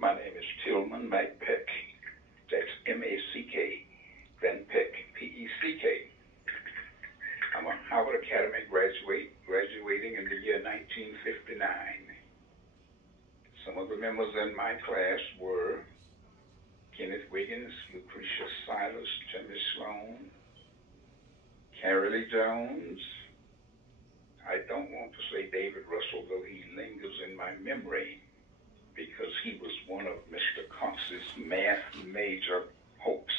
My name is Tillman Mack Peck. That's M-A-C-K, then Peck, P-E-C-K. I'm a Howard Academy graduate, graduating in the year 1959. Some of the members in my class were Kenneth Wiggins, Lucretia Silas, Jimmy Sloan, Carrie Lee Jones. I don't want to say David Russell, though he lingers in my memory, because he was one of Mr. Cox's math major hopes.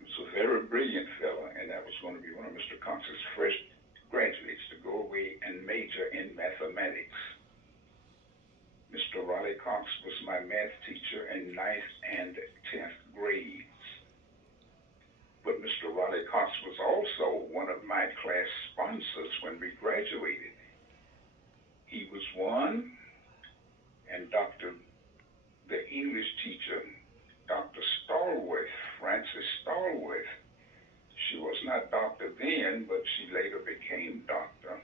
He was a very brilliant fellow, and that was going to be one of Mr. Cox's first graduates to go away and major in mathematics. Mr. Raleigh Cox was my math teacher in 9th and 10th grades. But Mr. Raleigh Cox was also one of my class sponsors when we graduated. He was one, and the English teacher, Dr. Stallworth, Frances Stallworth, she was not doctor then, but she later became doctor.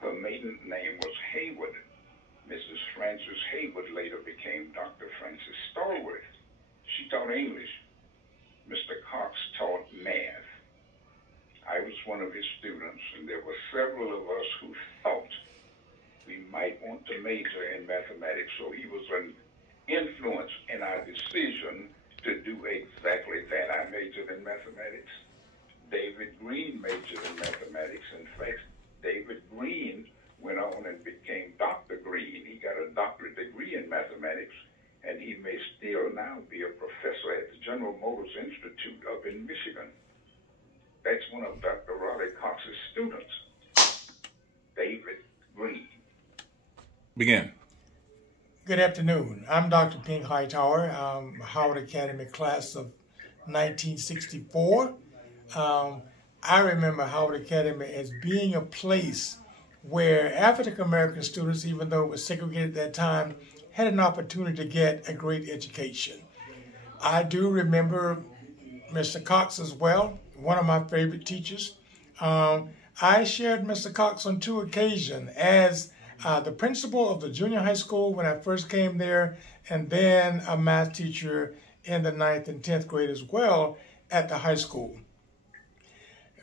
Her maiden name was Hayward. Mrs. Frances Hayward later became Dr. Frances Stallworth. She taught English. Mr. Cox taught math. I was one of his students, and there were several of us who thought we might want to major in mathematics, so he was an influence in our decision to do exactly that. I majored in mathematics. David Green majored in mathematics. In fact, David Green went on and became Dr. Green. He got a doctorate degree in mathematics, and he may still now be a professor at the General Motors Institute up in Michigan. That's one of Dr. Raleigh Cox's students, David Green. Begin. Good afternoon. I'm Dr. Pink Hightower, Howard Academy class of 1964. I remember Howard Academy as being a place where African American students, even though it was segregated at that time, had an opportunity to get a great education. I do remember Mr. Cox as well, one of my favorite teachers. I shared Mr. Cox on 2 occasions as the principal of the junior high school when I first came there, and then a math teacher in the 9th and 10th grade as well at the high school.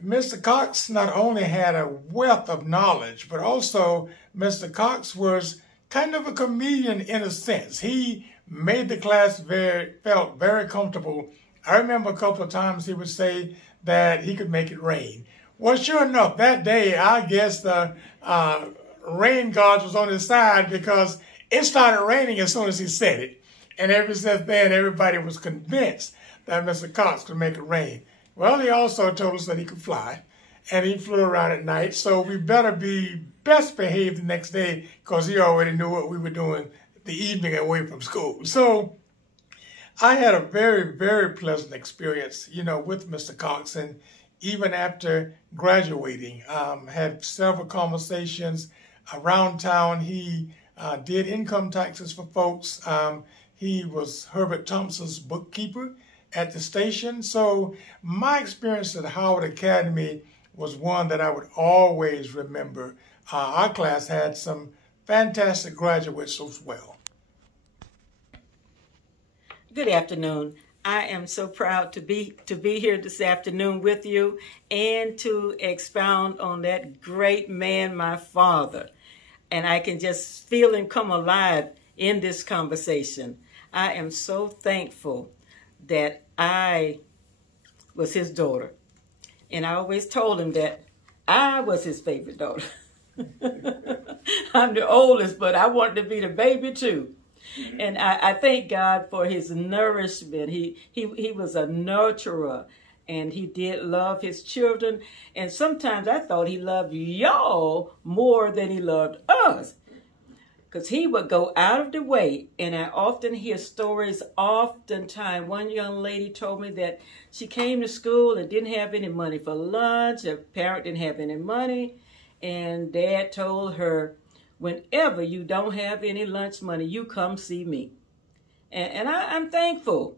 Mr. Cox not only had a wealth of knowledge, but also Mr. Cox was kind of a comedian in a sense. He made the class felt very comfortable. I remember a couple of times he would say that he could make it rain. Well, sure enough, that day, I guess the rain gods was on his side, because it started raining as soon as he said it. And ever since then, everybody was convinced that Mr. Cox could make it rain. Well, he also told us that he could fly, and he flew around at night, so we better be best behaved the next day, because he already knew what we were doing the evening away from school. So I had a very, very pleasant experience, with Mr. Cox, and even after graduating, had several conversations around town. He did income taxes for folks. He was Herbert Thompson's bookkeeper at the station. So my experience at Howard Academy was one that I would always remember. Our class had some fantastic graduates as well. Good afternoon. I am so proud to be here this afternoon with you and to expound on that great man, my father. And I can just feel him come alive in this conversation. I am so thankful that I was his daughter. And I always told him that I was his favorite daughter. I'm the oldest, but I wanted to be the baby too. And I thank God for his nourishment. He was a nurturer, and he did love his children. And sometimes I thought he loved y'all more than he loved us, because he would go out of the way. And I often hear stories, oftentimes. One young lady told me that she came to school and didn't have any money for lunch. Her parent didn't have any money. And Dad told her, whenever you don't have any lunch money, you come see me. And I'm thankful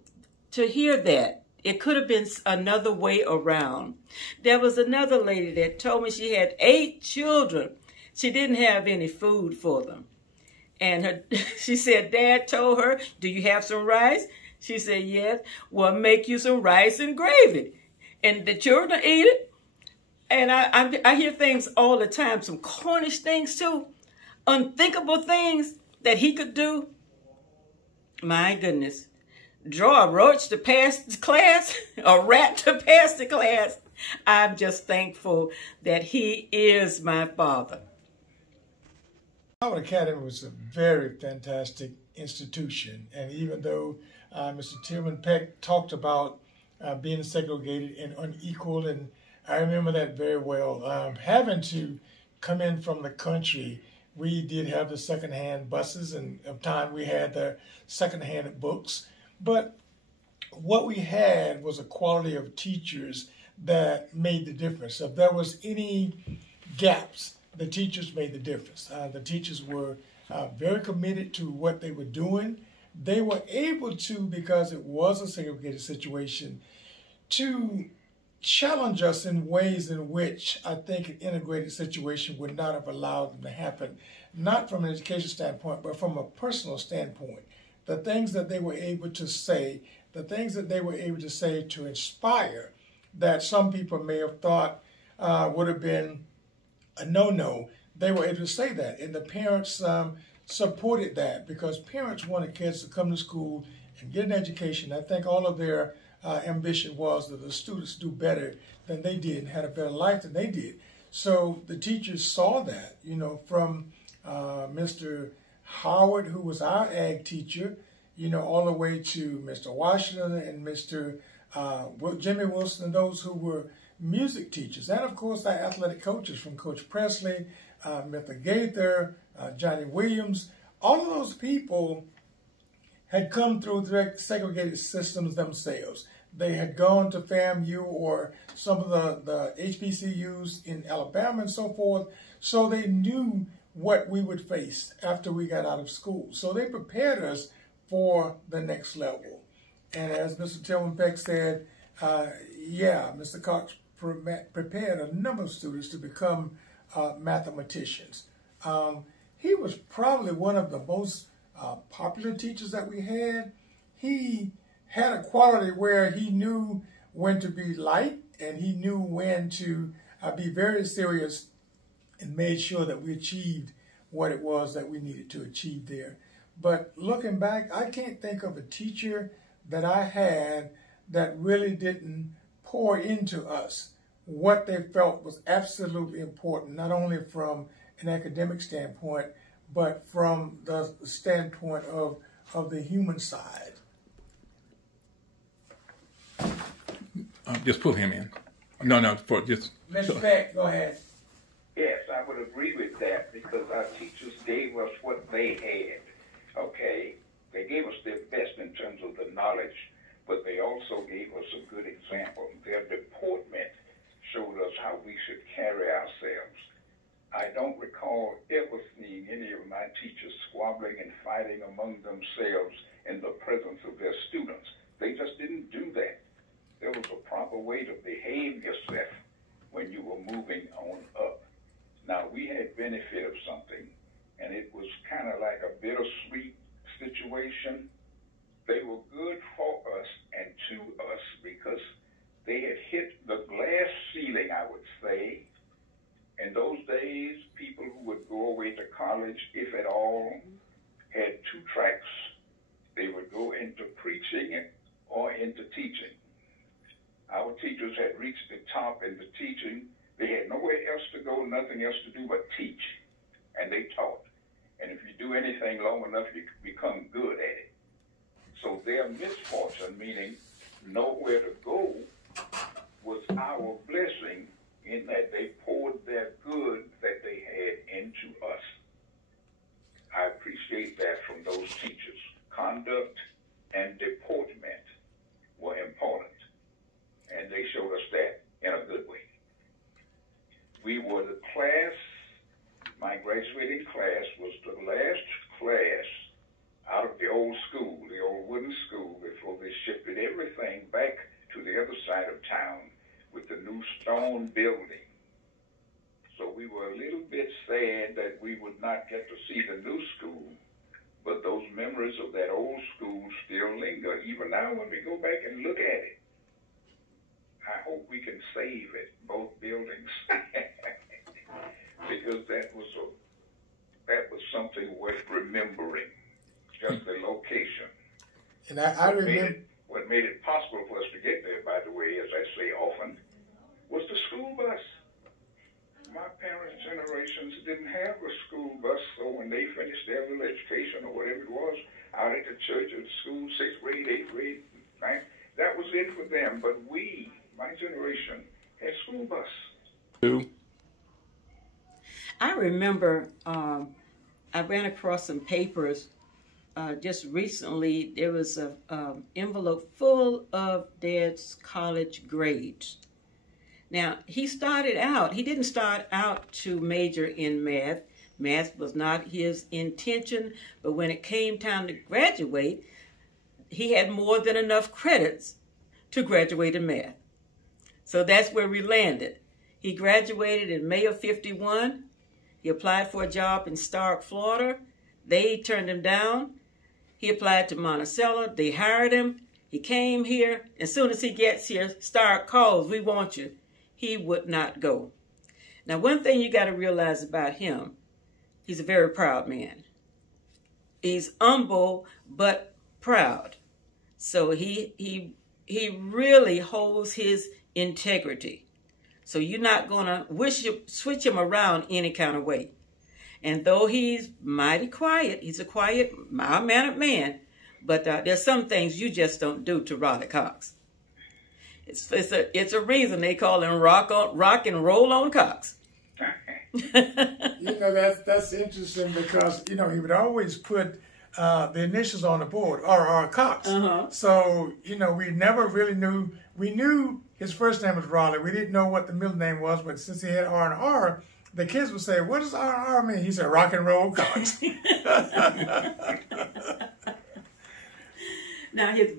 to hear that. It could have been another way around. There was another lady that told me she had 8 children. She didn't have any food for them. And she said, Dad told her, do you have some rice? She said, yes. Well, make you some rice and gravy. And the children eat it. And I hear things all the time, some Cornish things too, unthinkable things that he could do. My goodness. Draw a roach to pass the class, a rat to pass the class. I'm just thankful that he is my father. Howard Academy was a very fantastic institution, and even though Mr. Tillman Peck talked about being segregated and unequal, and I remember that very well. Having to come in from the country, we did have the secondhand buses, and of time we had the secondhand books, but what we had was a quality of teachers that made the difference. If there was any gaps, the teachers made the difference. The teachers were very committed to what they were doing. They were able to, because it was a segregated situation, to challenge us in ways in which I think an integrated situation would not have allowed them to happen, not from an education standpoint, but from a personal standpoint. The things that they were able to say, the things that they were able to say to inspire that some people may have thought would have been a no-no, they were able to say that. And the parents supported that, because parents wanted kids to come to school and get an education. I think all of their ambition was that the students do better than they did and had a better life than they did. So the teachers saw that, you know, from Mr. Howard, who was our ag teacher, you know, all the way to Mr. Washington and Mr. Jimmy Wilson, and those who were music teachers. And of course, our athletic coaches, from Coach Presley, Mr. Gaither, Johnny Williams. All of those people had come through the segregated systems themselves. They had gone to FAMU or some of the HBCUs in Alabama and so forth, so they knew what we would face after we got out of school. So they prepared us for the next level. And as Mr. Tillman Peck said, yeah, Mr. Cox prepared a number of students to become mathematicians. He was probably one of the most popular teachers that we had. He had a quality where he knew when to be light, and he knew when to be very serious, and made sure that we achieved what it was that we needed to achieve there. But looking back, I can't think of a teacher that I had that really didn't pour into us what they felt was absolutely important, not only from an academic standpoint, but from the standpoint of the human side. Just pull him in. No, for just... Mr. Peck, go ahead. Yes, I would agree with that, because our teachers gave us what they had, okay? They gave us their best in terms of the knowledge, but they also gave us a good example. Their deportment showed us how we should carry ourselves. I don't recall ever seeing any of my teachers squabbling and fighting among themselves in the presence of their students. They just didn't do that. There was a proper way to behave yourself when you were moving on up. Now, we had benefit of something, and it was kind of like a bittersweet situation. They were good for us and to us because they had hit the glass ceiling, I would say. In those days, people who would go away to college, if at all, had two tracks. They would go into preaching or into teaching. Our teachers had reached the top in the teaching. They had nowhere else to go, nothing else to do but teach. And they taught. And if you do anything long enough, you become good at it. So their misfortune, meaning nowhere to go, was our blessing in that they poured their good that they had into us. I appreciate that from those teachers. Conduct and deportment were important, and they showed us that in a good way. We were the class, my graduating class was the last class out of the old school, the old wooden school, before they shifted everything back to the other side of town with the new stone building. So we were a little bit sad that we would not get to see the new school, memories of that old school still linger. Even now when we go back and look at it, I hope we can save it, both buildings. Because that was something worth remembering, just the location. And I remember... What made it possible for us to get there, by the way, as I say often, was the school bus. My parents' generations didn't have a school bus, so when they finished their little education or whatever it was, out at the church or the school, 6th grade, 8th grade, 9th, that was it for them. But we, my generation, had school bus. I remember I ran across some papers just recently. There was an envelope full of Dad's college grades. Now, he didn't start out to major in math. Math was not his intention, but when it came time to graduate, he had more than enough credits to graduate in math. So that's where we landed. He graduated in May of '51. He applied for a job in Stark, Florida. They turned him down. He applied to Monticello. They hired him. He came here. As soon as he gets here, Stark calls, "We want you." He would not go. Now, one thing you got to realize about him, he's a very proud man. He's humble, but proud. So he really holds his integrity. So you're not going to switch him around any kind of way. And though he's mighty quiet, he's a quiet, mild-mannered man, but there's some things you just don't do to Raleigh Cox. It's a reason they call him rock and roll on Cox. That's interesting because, he would always put the initials on the board, R.R. Cox. So, we never really knew. We knew his first name was Raleigh. We didn't know what the middle name was, but since he had R and R, the kids would say, "What does R and R mean?" He said, "Rock and roll Cox." Now, his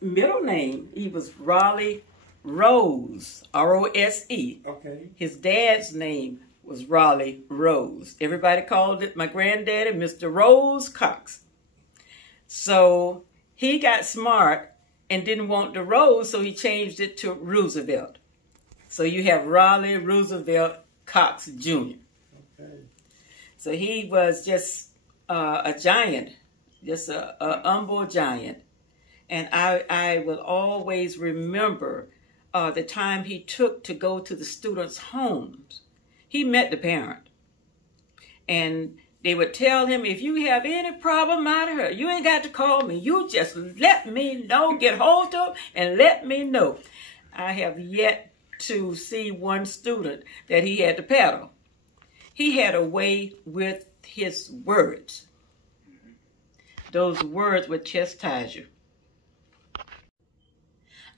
middle name, he was Raleigh Rose, R-O-S-E. Okay. His dad's name was Raleigh Rose. Everybody called it my granddaddy, Mr. Rose Cox. So he got smart and didn't want the Rose, so he changed it to Roosevelt. So you have Raleigh Roosevelt Cox Jr. Okay. So he was just a giant, just a humble giant. And I will always remember the time he took to go to the students' homes. He met the parent. And they would tell him, "If you have any problem out of her, you ain't got to call me. You just let me know, get hold of him, and let me know." I have yet to see one student that he had to paddle. He had a way with his words. Those words would chastise you.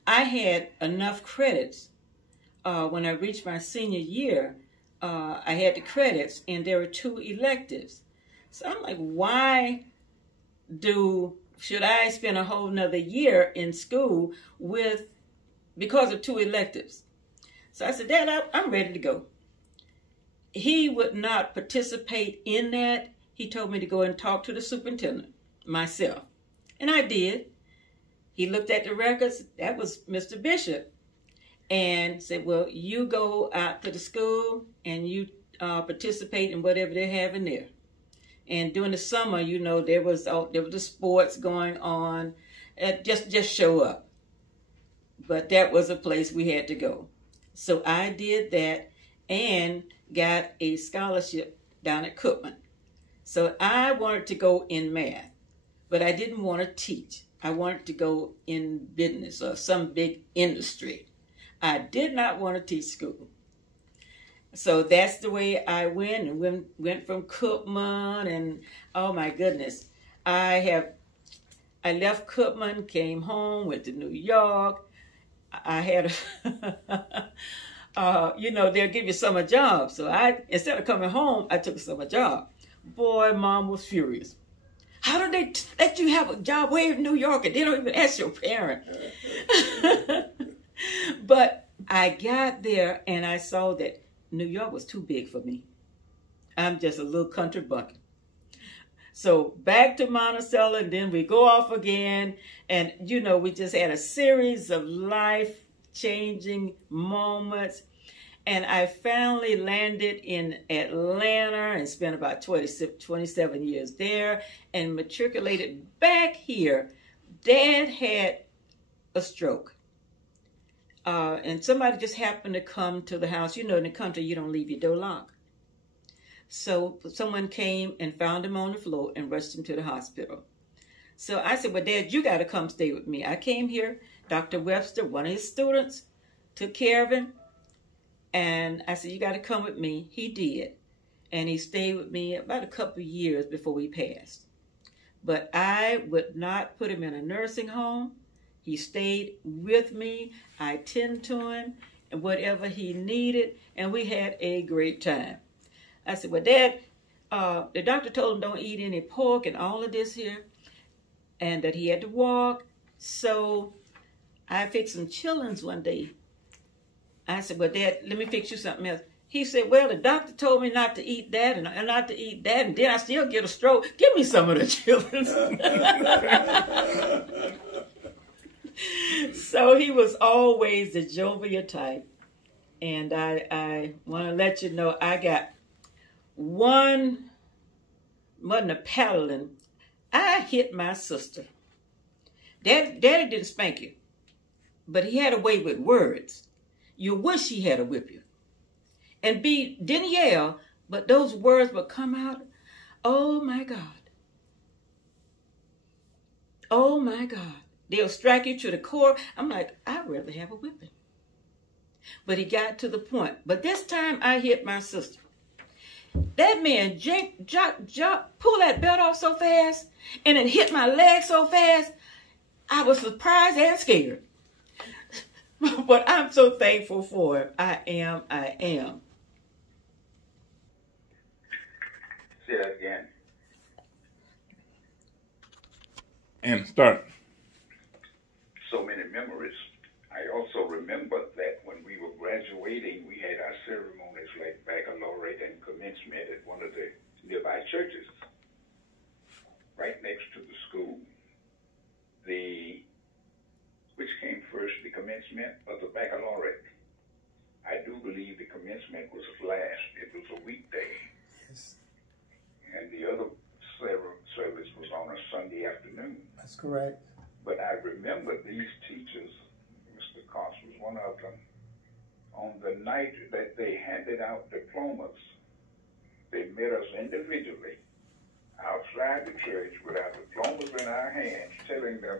I had enough credits when I reached my senior year. I had the credits, and there were 2 electives. So I'm like, why should I spend a whole nother year in school because of 2 electives? So I said, "Dad, I'm ready to go." He would not participate in that. He told me to go and talk to the superintendent myself. And I did. He looked at the records. That was Mr. Bishop. And said, "Well, you go out to the school and you participate in whatever they're having there." And during the summer, there was the sports going on. Just show up. But that was a place we had to go. So I did that and got a scholarship down at Cookman. So I wanted to go in math, but I didn't want to teach. I wanted to go in business or some big industry. I did not want to teach school. So that's the way I went and went from Cookman, and oh my goodness. I left Cookman, came home, went to New York. I had they'll give you summer jobs. So instead of coming home, I took a summer job. Boy, Mom was furious. How do they let you have a job way in New York and they don't even ask your parent? But I got there and I saw that New York was too big for me. I'm just a little country bucket. So back to Monticello, and then we go off again. And, you know, we just had a series of life-changing moments. And I finally landed in Atlanta and spent about 27 years there and matriculated back here. Dad had a stroke. And somebody just happened to come to the house. You know, in the country, you don't leave your door locked. So someone came and found him on the floor and rushed him to the hospital. So I said, well, Dad, you got to come stay with me. I came here. Dr. Webster, one of his students, took care of him. And I said, you got to come with me. He did. And he stayed with me about a couple of years before he passed. But I would not put him in a nursing home. He stayed with me. I tended to him and whatever he needed. And we had a great time. I said, well, Dad, the doctor told him don't eat any pork and all of this here. And that he had to walk. So I fixed some chillings one day. I said, well, Dad, let me fix you something else. He said, well, the doctor told me not to eat that and not to eat that, and then I still get a stroke. Give me some of the chillings. So he was always the jovial type. And I want to let you know I got one, wasn't a paddling. I hit my sister. Daddy didn't spank you, but he had a way with words. You wish he had a whip you. And B, didn't yell, but those words would come out. Oh, my God. Oh, my God. They'll strike you to the core. I'm like, I'd rather have a whipping. But he got to the point. But this time I hit my sister. That man pulled that belt off so fast and it hit my leg so fast, I was surprised and scared. But I'm so thankful for him. I am. Say that again. And start. So many memories. I also remember that when we were graduating, we had our ceremonies like baccalaureate and commencement at one of the nearby churches, right next to the school. Which came first, the commencement or the baccalaureate? I do believe the commencement was last. It was a weekday. Yes. And the other service was on a Sunday afternoon. That's correct. But I remember these teachers, Mr. Cox was one of them, on the night that they handed out diplomas, they met us individually outside the church with our diplomas in our hands, telling them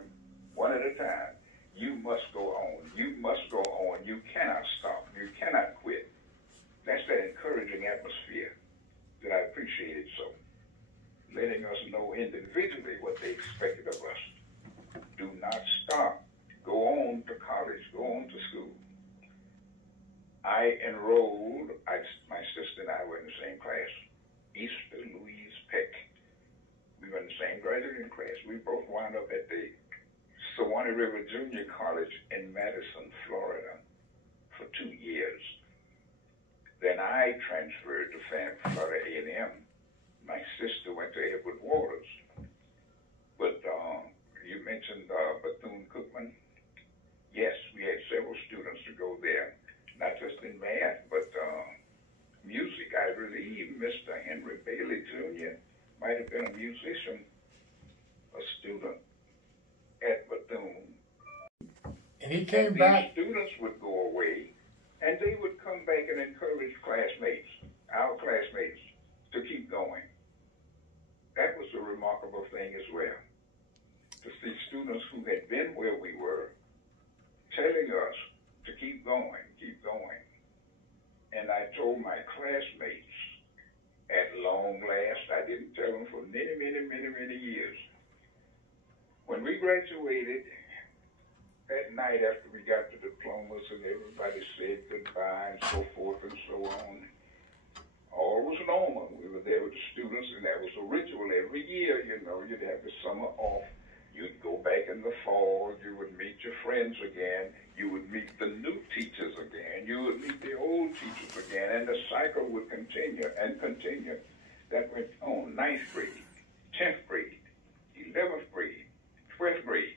one at a time, you must go on, you must go on, you cannot stop, you cannot quit. That's that encouraging atmosphere that I appreciated so. Letting us know individually what they expected of us. Do not stop. Go on to college, go on to school. I enrolled, my sister and I were in the same class, Easter Louise Peck. We were in the same graduating class. We both wound up at the Suwannee River Junior College in Madison, Florida for 2 years. Then I transferred to Florida A&M. My sister went to Edward Waters. But you mentioned Bethune-Cookman. Yes, we had several students to go there, not just in math, but music. I believe Mr. Henry Bailey Jr. might have been a musician, a student at Bethune. And he came back. Students would go away, and they would come back and encourage classmates, our classmates, to keep going. That was a remarkable thing as well, to see students who had been where we were telling us to keep going, keep going. And I told my classmates, at long last, I didn't tell them for many, many, many, many years. When we graduated, that night after we got the diplomas and everybody said goodbye and so forth and so on, all was normal. We were there with the students, and that was a ritual every year. You know, you'd have the summer off. You'd go back in the fall. You would meet your friends again. You would meet the new teachers again. You would meet the old teachers again. And the cycle would continue and continue. That went on 9th grade, 10th grade, 11th grade, 12th grade.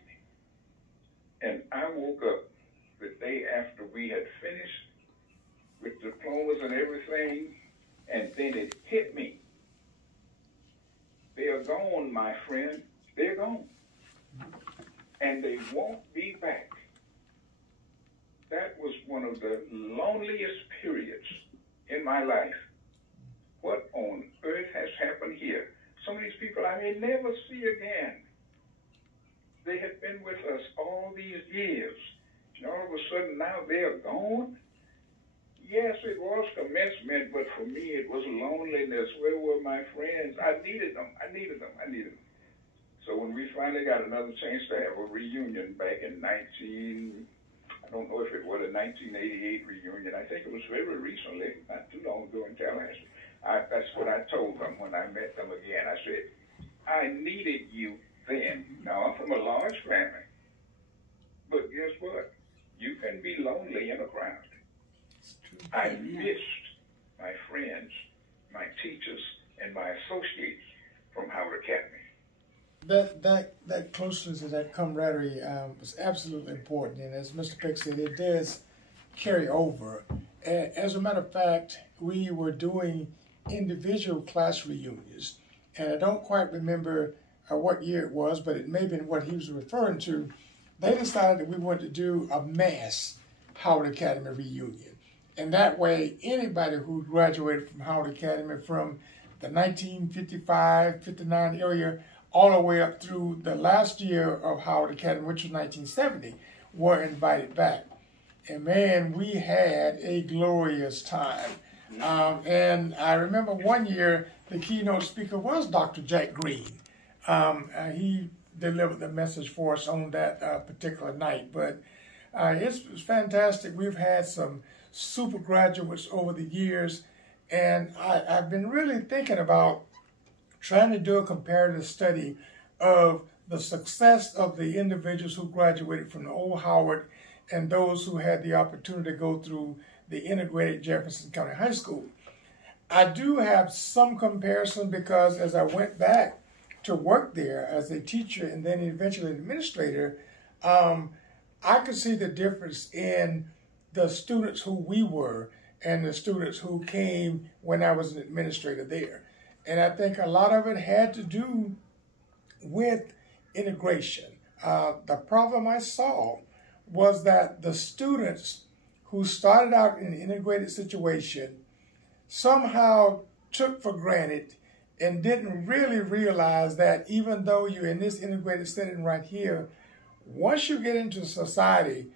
And I woke up the day after we had finished with diplomas and everything, and then it hit me. They are gone, my friend. They're gone. And they won't be back. That was one of the loneliest periods in my life. What on earth has happened here? Some of these people I may never see again. They have been with us all these years. And all of a sudden now they're gone? Yes, it was commencement, but for me it was loneliness. Where were my friends? I needed them. So when we finally got another chance to have a reunion back in I don't know if it was a 1988 reunion. I think it was very recently, not too long ago in Tallahassee. That's what I told them when I met them again. I said, I needed you then. Now, I'm from a large family. But guess what? You can be lonely in a crowd. I missed my friends, my teachers, and my associates from Howard Academy. That closeness and that camaraderie was absolutely important. And as Mr. Peck said, it does carry over. As a matter of fact, we were doing individual class reunions. And I don't quite remember what year it was, but it may have been what he was referring to. They decided that we wanted to do a mass Howard Academy reunion. And that way, anybody who graduated from Howard Academy from the 1955, 59 area, all the way up through the last year of Howard Academy, which was 1970, were invited back. And man, we had a glorious time. And I remember one year, the keynote speaker was Dr. Jack Green. He delivered the message for us on that particular night. But it was fantastic. We've had some super graduates over the years. And I've been really thinking about trying to do a comparative study of the success of the individuals who graduated from the old Howard and those who had the opportunity to go through the integrated Jefferson County High School. I do have some comparison because as I went back to work there as a teacher and then eventually an administrator, I could see the difference in the students who we were and the students who came when I was an administrator there. And I think a lot of it had to do with integration. The problem I saw was that the students who started out in an integrated situation somehow took for granted and didn't really realize that even though you're in this integrated setting right here, once you get into society,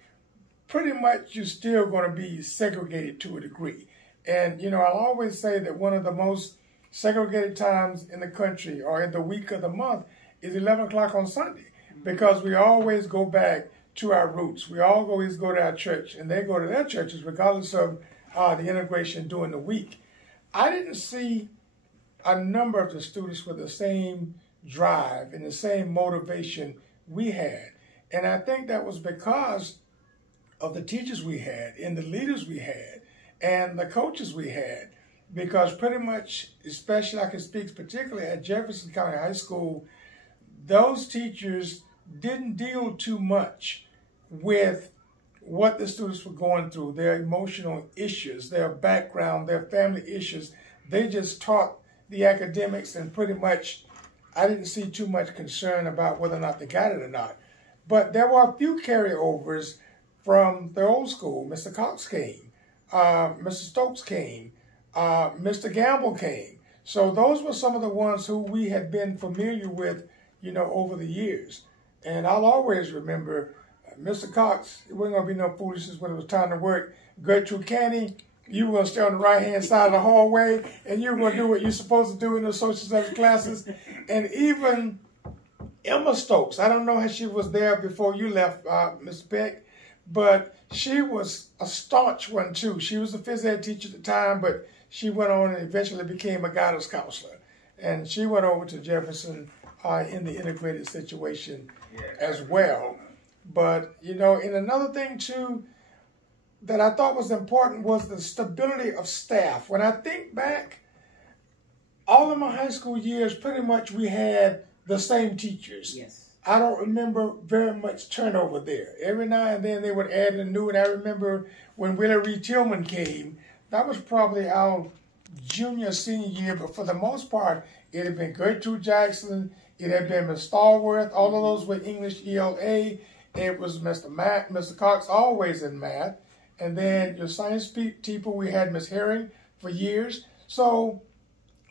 pretty much you're still going to be segregated to a degree. And, you know, I'll always say that one of the most segregated times in the country or in the week of the month is 11 o'clock on Sunday, because we always go back to our roots. We always go to our church, and they go to their churches regardless of the integration during the week. I didn't see a number of the students with the same drive and the same motivation we had. And I think that was because of the teachers we had and the leaders we had and the coaches we had. Because pretty much, especially I can speak particularly at Jefferson County High School, those teachers didn't deal too much with what the students were going through, their emotional issues, their background, their family issues. They just taught the academics, and pretty much I didn't see too much concern about whether or not they got it or not. But there were a few carryovers from the old school. Mr. Cox came, Mr. Stokes came, Mr. Gamble came. So those were some of the ones who we had been familiar with, you know, over the years. And I'll always remember Mr. Cox, it wasn't going to be no foolishness when it was time to work. Gertrude Canny, you were going to stay on the right-hand side of the hallway, and you were going to do what you're supposed to do in those social studies classes. And even Emma Stokes, I don't know how she was there before you left, Mr. Peck, but she was a staunch one, too. She was a phys ed teacher at the time, but she went on and eventually became a guidance counselor. And she went over to Jefferson in the integrated situation as well. But, you know, and another thing, too, that I thought was important was the stability of staff. When I think back, all of my high school years, pretty much we had the same teachers. Yes. I don't remember very much turnover there. Every now and then they would add a new one. I remember when Willie Reed Tillman came, that was probably our junior, senior year, but for the most part, it had been Gertrude Jackson, it had been Miss Stallworth, all of those were English ELA, it was Mr. Cox, always in math, and then your science people, we had Miss Herring for years. So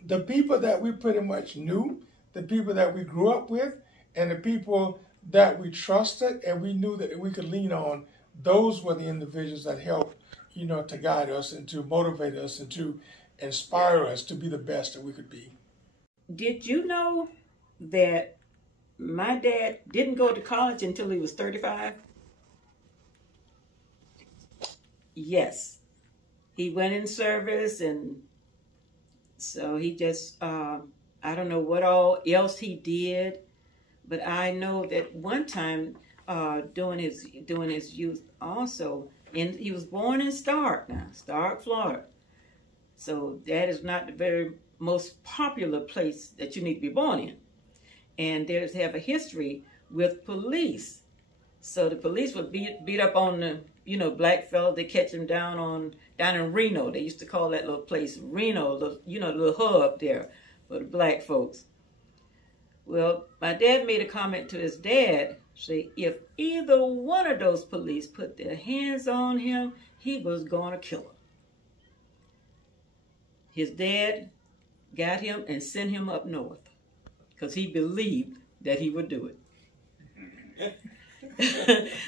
the people that we pretty much knew, the people that we grew up with, and the people that we trusted and we knew that we could lean on, those were the individuals that helped, to guide us and to motivate us and to inspire us to be the best that we could be. Did you know that my dad didn't go to college until he was 35? Yes. He went in service, and so he just, I don't know what all else he did, but I know that one time during his youth also, and he was born in Stark, Florida. So that is not the very most popular place that you need to be born in. And they have a history with police. So the police would beat up on the, black fella. They catch him down in Reno. They used to call that little place Reno, the little hub there for the black folks. Well, my dad made a comment to his dad, say, if either one of those police put their hands on him, he was going to kill him. His dad got him and sent him up north because he believed that he would do it.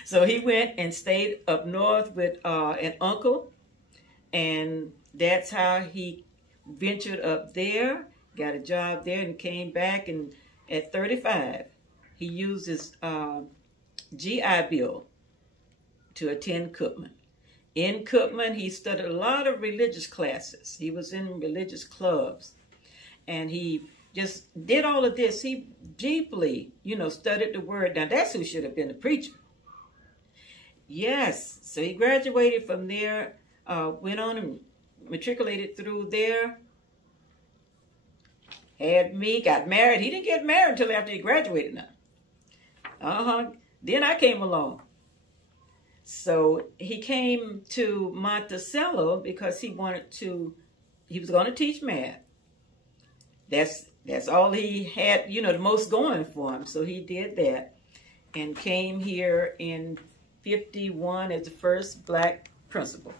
So he went and stayed up north with an uncle, and that's how he ventured up there, got a job there, and came back. And at 35, he used his GI Bill to attend Cookman. In Cookman, he studied a lot of religious classes. He was in religious clubs. And he just did all of this. He deeply, studied the word. Now, that's who should have been a preacher. Yes. So he graduated from there, went on and matriculated through there. Had me, got married. He didn't get married until after he graduated now. Then I came along. So he came to Monticello because he was going to teach math. That's all he had, the most going for him. So he did that and came here in 51 as the first black principal.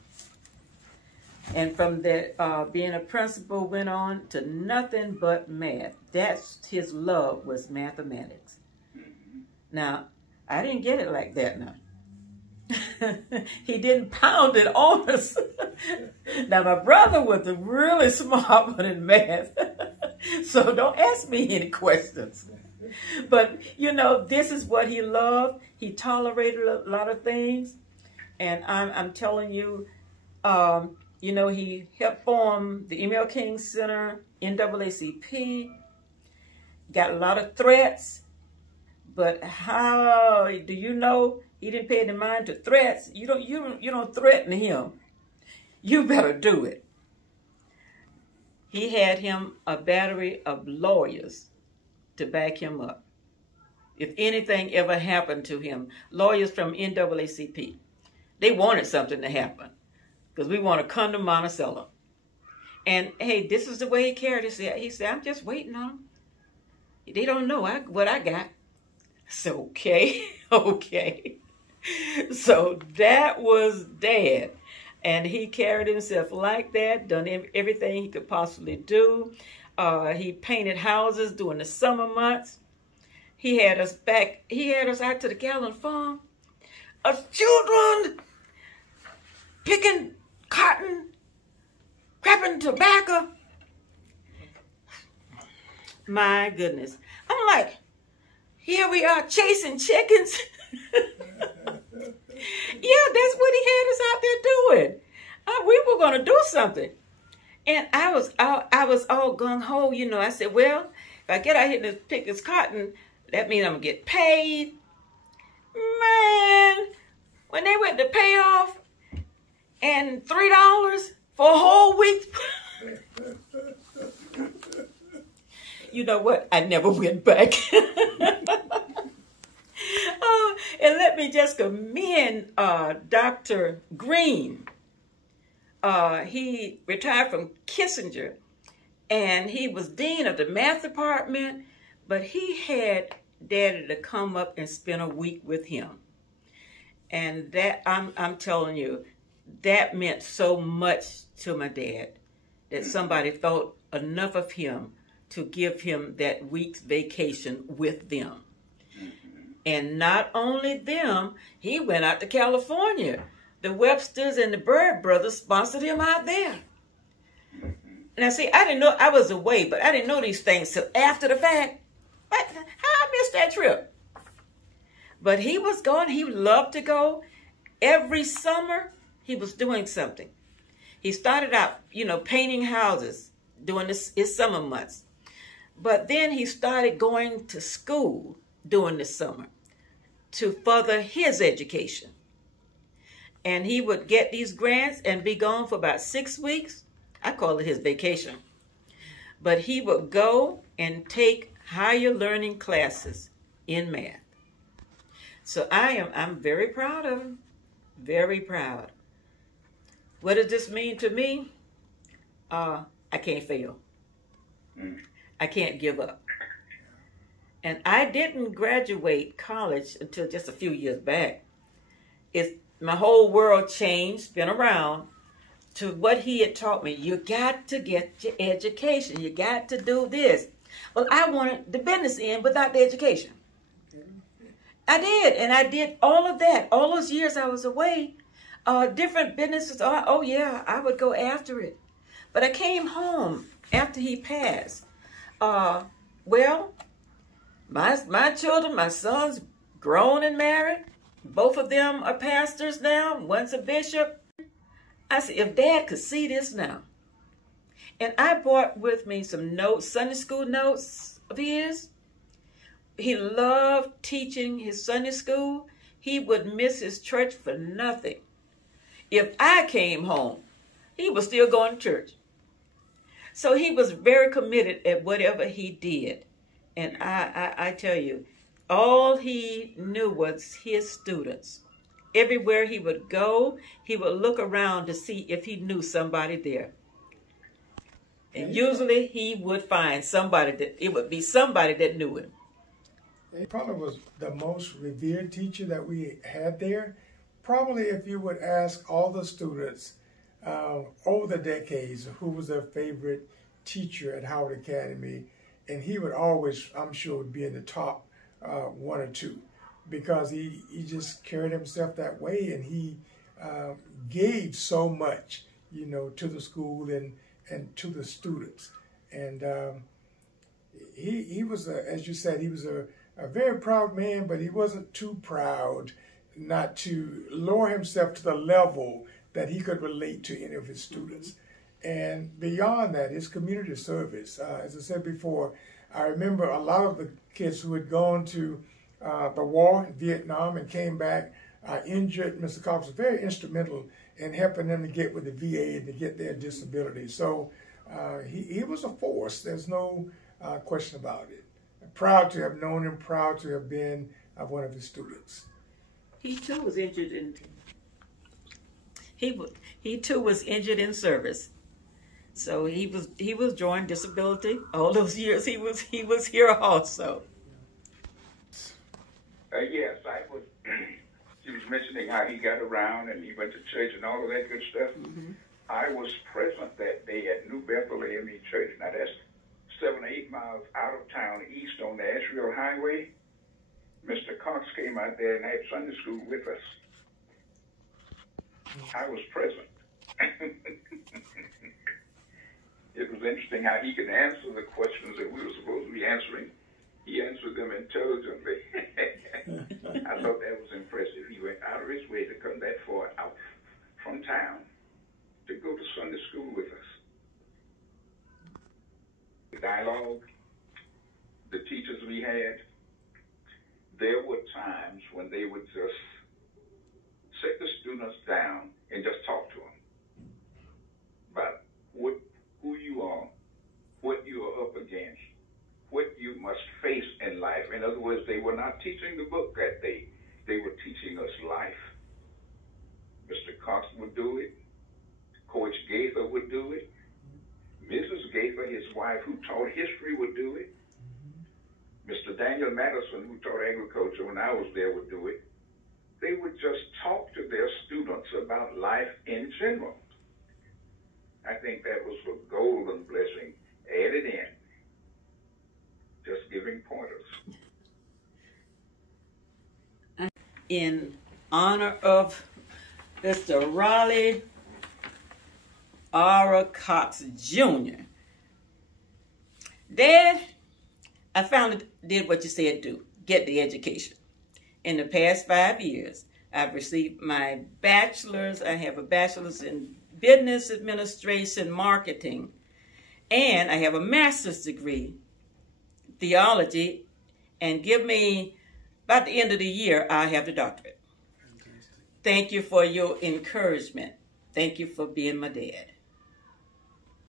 And from that, being a principal, went on to nothing but math. That's his love, was mathematics. Now, I didn't get it like that now. He didn't pound it on us. Now, my brother was a really smart one in math. So don't ask me any questions. But, this is what he loved. He tolerated a lot of things. And I'm telling you, he helped form the Emil King Center, NAACP, got a lot of threats. But how do you know he didn't pay any mind to threats? You don't threaten him. You better do it. He had him a battery of lawyers to back him up. If anything ever happened to him, lawyers from NAACP, they wanted something to happen because we want to come to Monticello. And hey, this is the way he carried it. He said, I'm just waiting on them. They don't know what I got. So, okay. So that was Dad. And he carried himself like that, done everything he could possibly do. He painted houses during the summer months. He had us out to the Gallon Farm. Us children picking cotton, crapping tobacco. My goodness. I'm like, here we are chasing chickens. Yeah, that's what he had us out there doing. We were going to do something. And I was all gung-ho, I said, well, if I get out here to pick this cotton, that means I'm going to get paid. Man, when they went to pay off and $3 for a whole week. You know what? I never went back. And let me just commend Dr. Green. He retired from Kissinger, and he was dean of the math department, but he had Daddy to come up and spend a week with him. And that, I'm telling you, that meant so much to my dad, that somebody thought enough of him to give him that week's vacation with them. And not only them, he went out to California. The Websters and the Bird brothers sponsored him out there. Now, see, I didn't know, I was away, but I didn't know these things till after the fact. How I missed that trip? But he was going, he loved to go. Every summer, he was doing something. He started out, painting houses during his summer months. But then he started going to school during the summer to further his education. And he would get these grants and be gone for about 6 weeks. I call it his vacation. But he would go and take higher learning classes in math. So I'm very proud of him. Very proud. What does this mean to me? I can't fail. I can't give up. And I didn't graduate college until just a few years back. My whole world changed, spin around to what he had taught me. You got to get your education. You got to do this. Well, I wanted the business end without the education. I did, and I did all of that. All those years I was away, different businesses, oh yeah, I would go after it. But I came home after he passed. Well, my children, my sons, grown and married. Both of them are pastors now. One's a bishop. I said, if Dad could see this now. And I brought with me some notes, Sunday school notes of his. He loved teaching his Sunday school. He would miss his church for nothing. If I came home, he was still going to church. So he was very committed at whatever he did. And I tell you, all he knew was his students. Everywhere he would go, he would look around to see if he knew somebody there. And usually he would find it would be somebody that knew him. He probably was the most revered teacher that we had there. Probably if you would ask all the students over the decades who was their favorite teacher at Howard Academy, and he would always, I'm sure, would be in the top 1 or 2, because he just carried himself that way, and he gave so much, to the school and to the students. And he was, as you said, he was a very proud man, but he wasn't too proud not to lower himself to the level that he could relate to any of his students. And beyond that, his community service. As I said before, I remember a lot of the kids who had gone to the war in Vietnam and came back injured. Mr. Cox was very instrumental in helping them to get with the VA and to get their disability. So he was a force. There's no question about it. Proud to have known him, proud to have been one of his students. He too was injured in. He too was injured in service. So he was drawing disability all those years. He was here also. Yes, he was mentioning how he got around and he went to church and all of that good stuff. Mm-hmm. I was present that day at New Bethel AME Church. Now that's 7 or 8 miles out of town, east on the Asheville Highway. Mr. Cox came out there and had Sunday school with us. I was present. It was interesting how he could answer the questions that we were supposed to be answering. He answered them intelligently. I thought that was impressive. He went out of his way to come that far out from town to go to Sunday school with us. The dialogue, the teachers we had, there were times when they would just sit the students down and just talk to them about who you are, what you are up against, what you must face in life. In other words, they were not teaching the book that day. They were teaching us life. Mr. Cox would do it. Coach Gaither would do it. Mrs. Gaither, his wife, who taught history, would do it. Mr. Daniel Madison, who taught agriculture when I was there, would do it. They would just talk to their students about life in general. I think that was a golden blessing added in. Just giving pointers. In honor of Mr. Raleigh R. Cox Jr. Dad, I finally did what you said do, get the education. In the past 5 years, I've received my bachelor's. I have a bachelor's in business administration, marketing, and I have a master's degree, theology, and give me, about the end of the year, I have the doctorate. Fantastic. Thank you for your encouragement. Thank you for being my dad.